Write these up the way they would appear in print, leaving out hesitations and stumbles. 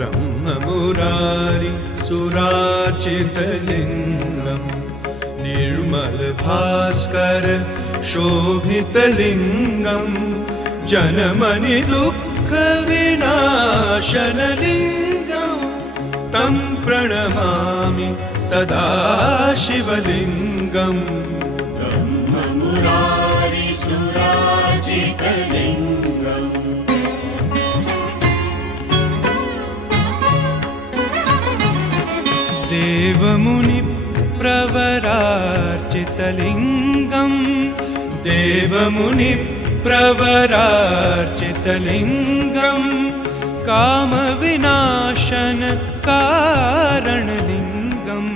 ब्रह्ममुरारी सुरार्चितलिङ्गं निर्मलभास्कर शोभितलिङ्गं जनमनि दुःखविनाशनलिङ्गं तं प्रणमामि सदा शिवलिङ्गम् ब्रह्ममुरारी सुरार्चितलिङ्गम् देवमुनिप्रवरार्चितलिङ्गं देवमुनिप्रवरार्चितलिङ्गं कामविनाशन कारणलिङ्गं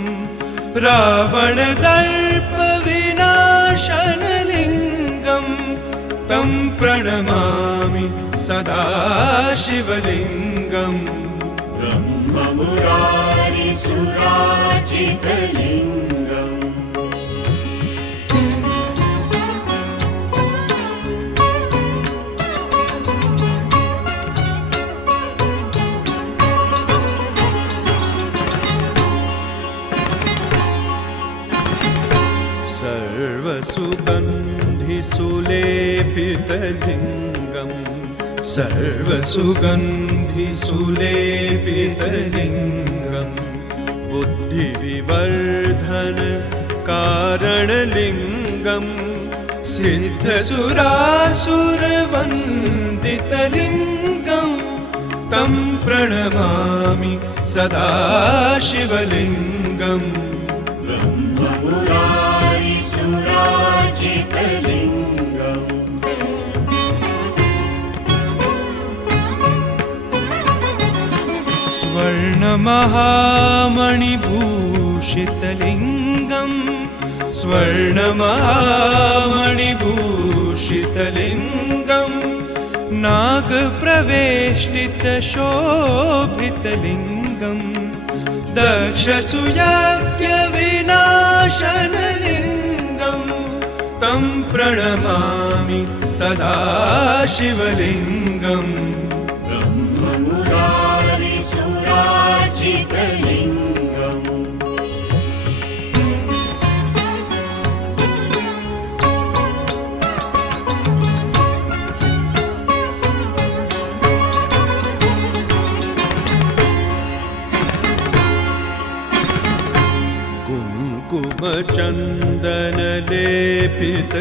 रावणदर्पविनाशनलिङ्गं तं प्रणमामि सदा शिवलिङ्गम् ब्रह्ममुरारी सुरार्चितलिङ्गम् सर्वसुगन्धिसुलेपितलिङ्गं सर्वसुगन्धिसुलेपितलिङ्गं बुद्धिविवर्धन कारणलिङ्गं सिद्धसुरासुरवन्दितलिङ्गं तं प्रणमामि सदा शिवलिङ्गम् ब्रह्ममुरारी सुरार्चितलिङ्गम् स्वर्णमहामणिभूषितलिङ्गं स्वर्णमहामणिभूषितलिङ्गं नागप्रवेष्टितशोभितलिङ्गं दक्षसुयज्ञविनाशनलिङ्गं तं प्रणमामि सदा शिवलिङ्गम् ब्रह्ममुरारी सुरार्चितलिङ्गम्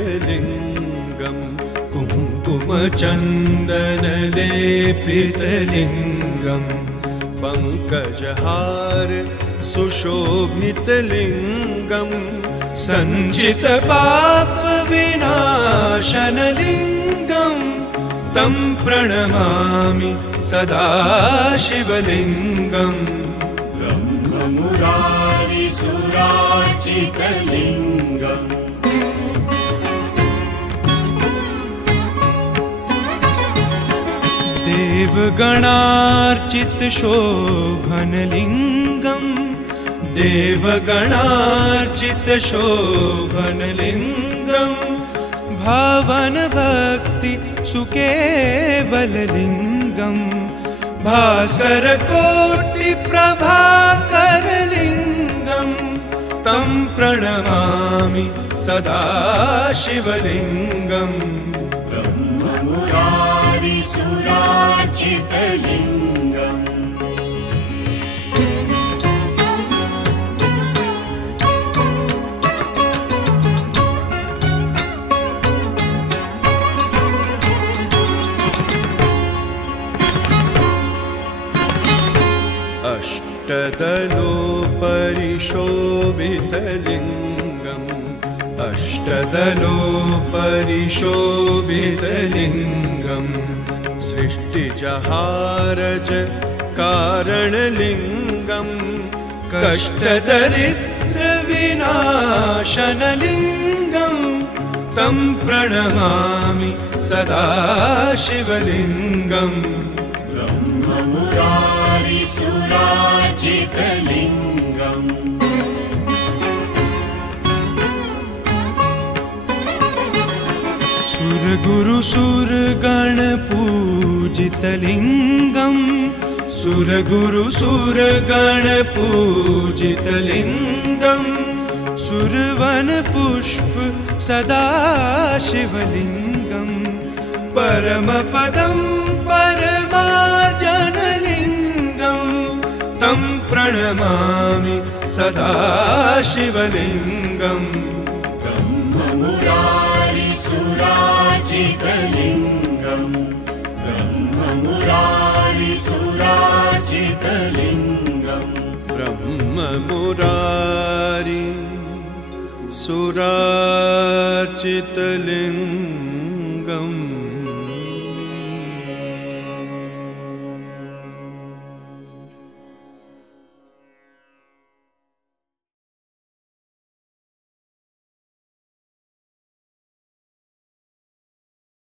कुङ्कुमचन्दनलेपितलिङ्गं कुङ्कुमचन्दनलेपितलिङ्गं पङ्कजहार सुशोभितलिङ्गं सञ्चितपापविनाशनलिङ्गं तं प्रणमामि सदा शिवलिङ्गम् ब्रह्ममुरारी सुरार्चितलिङ्गम् देवगणार्चितशोभनलिङ्गं देवगणार्चितशोभनलिङ्गं भावनभक्तिसुकेवललिङ्गं भास्करकोटिप्रभाकरलिङ्गं तं प्रणमामि सदा शिवलिङ्गम् ब्रह्ममुरारी सुरार्चितलिङ्गम् अष्टदलोपरिशोभितलिङ्गम् अष्टदलोपरिशोभितलिङ्गं सृष्टिजहारज कारणलिङ्गं कष्टदरिद्रविनाशनलिङ्गं तं प्रणमामि सदा शिवलिङ्गम् ब्रह्ममुरारी सुरार्चितलिङ्गम् सुरगुरुसुरगणपूजितलिङ्गं सुरगुरु सुरगण पूजितलिङ्गं सुरवन पुष्प सदा शिवलिङ्गं परमपदं परमार्जनलिङ्गं तं प्रणमामि सदा शिवलिङ्गम् ब्रह्ममुरारिसुरार्चितलिङ्गं ब्रह्ममुरारिसुरार्चितलिङ्गं ब्रह्ममुरारि सुरार्चितलिङ्गम्